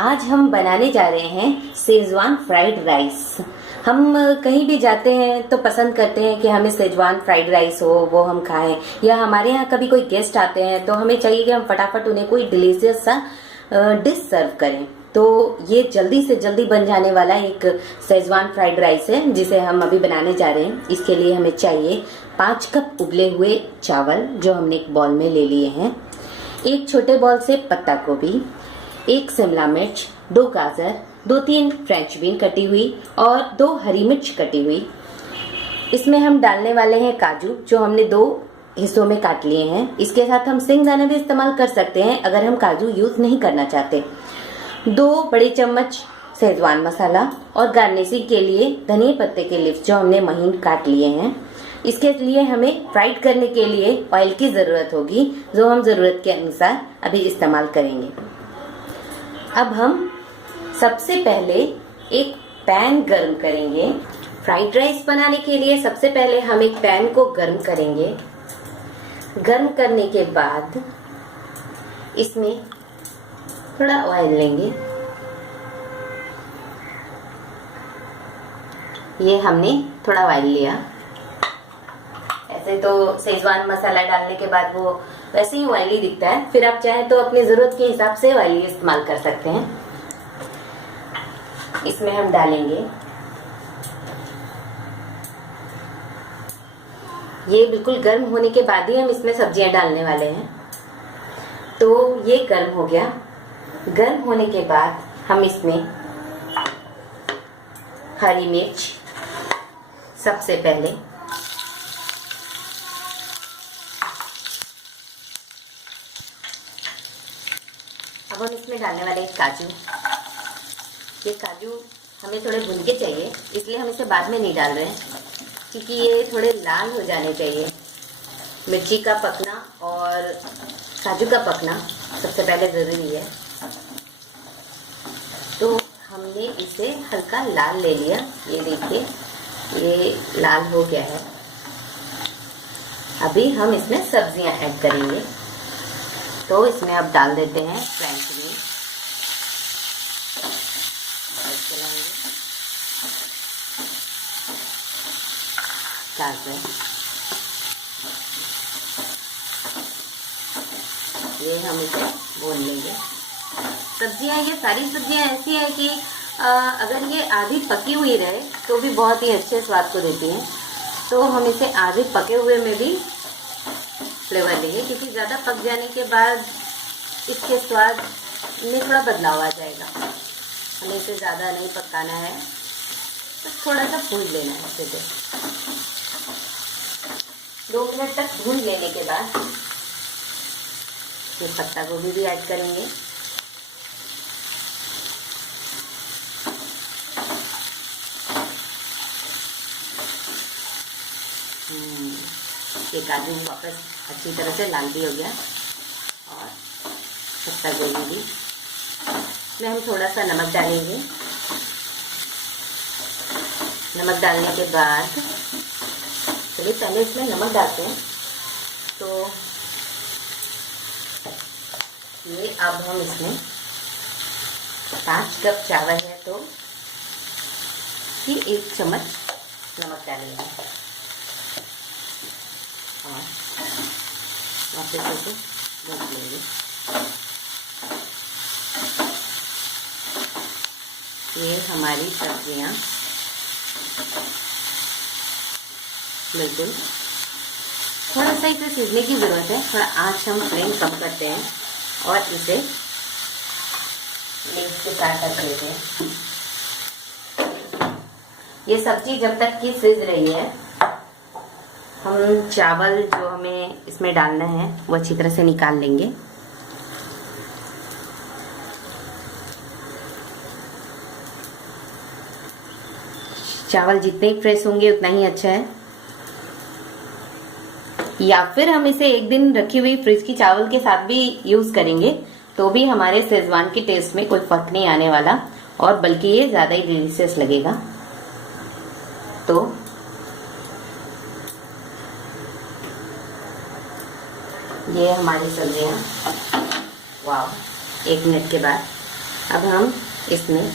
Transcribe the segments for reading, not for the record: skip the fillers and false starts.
आज हम बनाने जा रहे हैं शेजवान फ्राइड राइस। हम कहीं भी जाते हैं तो पसंद करते हैं कि हमें शेजवान फ्राइड राइस हो, वो हम खाएं, या हमारे यहाँ कभी कोई गेस्ट आते हैं तो हमें चाहिए कि हम फटाफट उन्हें कोई डिलीशियस सा डिश सर्व करें। तो ये जल्दी से जल्दी बन जाने वाला एक शेजवान फ्राइड राइस है जिसे हम अभी बनाने जा रहे हैं। इसके लिए हमें चाहिए 5 कप उबले हुए चावल जो हमने एक बॉल में ले लिए हैं, एक छोटे बॉल से पत्ता गोभी, 1 शिमला मिर्च, 2 गाजर, 2-3 फ्रेंच बीन कटी हुई और 2 हरी मिर्च कटी हुई। इसमें हम डालने वाले हैं काजू जो हमने 2 हिस्सों में काट लिए हैं। इसके साथ हम सिंगदाने भी इस्तेमाल कर सकते हैं अगर हम काजू यूज नहीं करना चाहते। 2 बड़े चम्मच शेजवान मसाला और गार्निशिंग के लिए धनिया पत्ते के लीव्स जो हमने महीन काट लिए हैं। इसके लिए हमें फ्राइड करने के लिए ऑयल की जरूरत होगी जो हम जरूरत के अनुसार अभी इस्तेमाल करेंगे। अब हम सबसे पहले एक पैन गर्म करेंगे। फ्राइड राइस बनाने के लिए सबसे पहले हम एक पैन को गर्म करेंगे। गर्म करने के बाद इसमें थोड़ा ऑयल लेंगे। ये हमने थोड़ा ऑयल लिया। ऐसे तो शेजवान मसाला डालने के बाद वो वैसे ही ऑयली दिखता है, फिर आप चाहें तो अपनी जरूरत के हिसाब से ऑयली इस्तेमाल कर सकते हैं। इसमें हम डालेंगे, ये बिल्कुल गर्म होने के बाद ही हम इसमें सब्जियां डालने वाले हैं। तो ये गर्म हो गया। गर्म होने के बाद हम इसमें हरी मिर्च सबसे पहले, अब हम इसमें डालने वाले हैं काजू। ये काजू हमें थोड़े भून के चाहिए, इसलिए हम इसे बाद में नहीं डाल रहे हैं क्योंकि ये थोड़े लाल हो जाने चाहिए। मिर्ची का पकना और काजू का पकना सबसे पहले ज़रूरी है। तो हमने इसे हल्का लाल ले लिया। ये देखिए ये लाल हो गया है। अभी हम इसमें सब्जियां ऐड करेंगे। तो इसमें अब डाल देते हैं फ्रेंच बीन, गाजर, ये हम इसे भून लेंगे। सब्जियां, ये सारी सब्जियां ऐसी हैं कि अगर ये आधी पकी हुई रहे तो भी बहुत ही अच्छे स्वाद को देती हैं। तो हम इसे आधे पके हुए में भी फ्लेवर देंगे क्योंकि ज़्यादा पक जाने के बाद इसके स्वाद में थोड़ा बदलाव आ जाएगा। हमें इसे ज़्यादा नहीं पकाना है, तो थोड़ा सा भून लेना है। इसे 2 मिनट तक भून लेने के बाद ये पत्ता गोभी भी ऐड करेंगे। ये काजू वापस अच्छी तरह से लाल भी हो गया और पत्ता गोभी भी। इसमें हम थोड़ा सा नमक डालेंगे। नमक डालने के बाद, चलिए पहले इसमें नमक डालते हैं। तो ये अब हम इसमें 5 कप चावल है तो 1 चम्मच नमक डालेंगे और वापस इसे भून लेंगे। ये हमारी सब्जियां बिल्कुल, थोड़ा सा इसे सीखने की ज़रूरत है। थोड़ा आँच हम फ्लेम कम करते हैं और इसे मिक्स के साथ रख लेते हैं। ये सब्जी जब तक कि सिज रही है, हम चावल जो हमें इसमें डालना है वो अच्छी तरह से निकाल लेंगे। चावल जितने ही फ्रेश होंगे उतना ही अच्छा है। या फिर हम इसे 1 दिन रखी हुई फ्रिज की चावल के साथ भी यूज करेंगे तो भी हमारे शेजवान के टेस्ट में कोई फर्क नहीं आने वाला और बल्कि ये ज्यादा ही डिलीशियस लगेगा। तो ये हमारी सब्जियां, वाह, 1 मिनट के बाद अब हम इसमें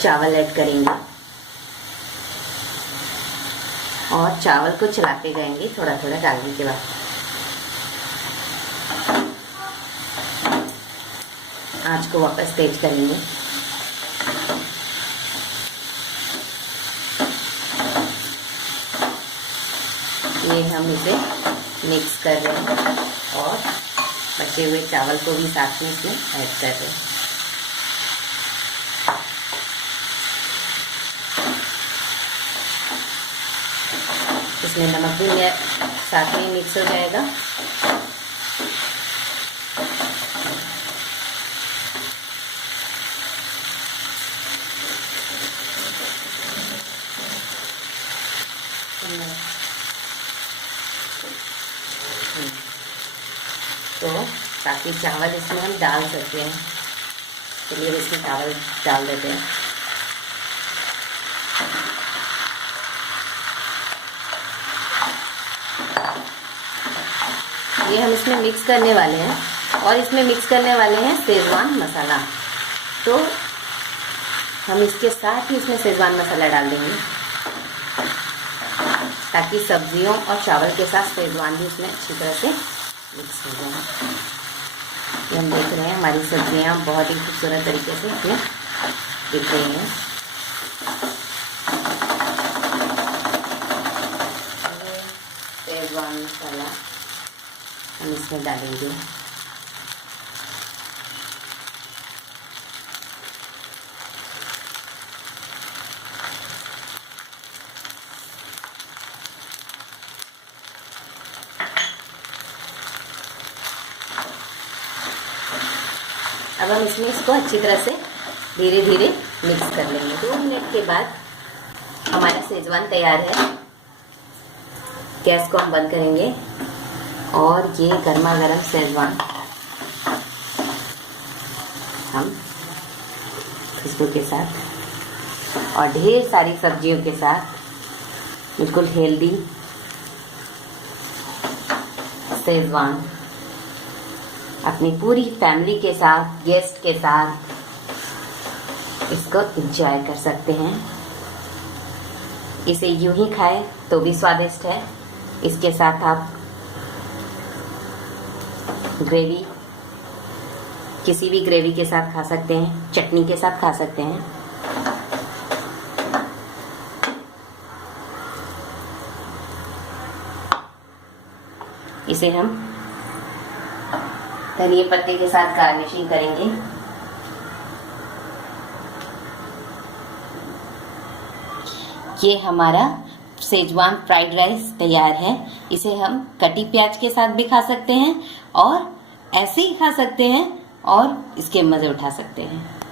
चावल ऐड करेंगे और चावल को चलाते जाएंगे थोड़ा थोड़ा डालने के बाद। आंच को वापस तेज करेंगे। ये हम इसे मिक्स कर रहे हैं और बचे हुए चावल को भी साथ में इसमें ऐड कर रहे हैं। इसमें नमक भी साथ में मिक्स हो जाएगा। तो ताकि चावल इसमें हम डाल सकते हैं, चलिए इसमें चावल डाल देते हैं। ये हम इसमें मिक्स करने वाले हैं और इसमें मिक्स करने वाले हैं शेजवान मसाला। तो हम इसके साथ ही इसमें शेजवान मसाला डाल देंगे ताकि सब्जियों और चावल के साथ शेजवान भी इसमें अच्छी तरह से मिक्स हो जाए। ये हम देख रहे हैं हमारी सब्जियां बहुत ही खूबसूरत तरीके से इसमें दिख रही हैं। शेजवान मसाला हम इसमें डालेंगे। अब हम इसमें इसको अच्छी तरह से धीरे धीरे मिक्स कर लेंगे। 2 मिनट के बाद हमारा शेजवान तैयार है। गैस को हम बंद करेंगे और ये गर्मा गर्म शेजवान हम खुशबू के साथ और ढेर सारी सब्जियों के साथ बिल्कुल हेल्दी शेजवान अपनी पूरी फैमिली के साथ, गेस्ट के साथ इसको एंजॉय कर सकते हैं। इसे यूं ही खाएं तो भी स्वादिष्ट है। इसके साथ आप ग्रेवी, किसी भी ग्रेवी के साथ खा सकते हैं, चटनी के साथ खा सकते हैं। इसे हम धनिया पत्ते के साथ गार्निशिंग करेंगे। ये हमारा शेजवान फ्राइड राइस तैयार है। इसे हम कटी प्याज के साथ भी खा सकते हैं और ऐसे ही खा सकते हैं और इसके मजे उठा सकते हैं।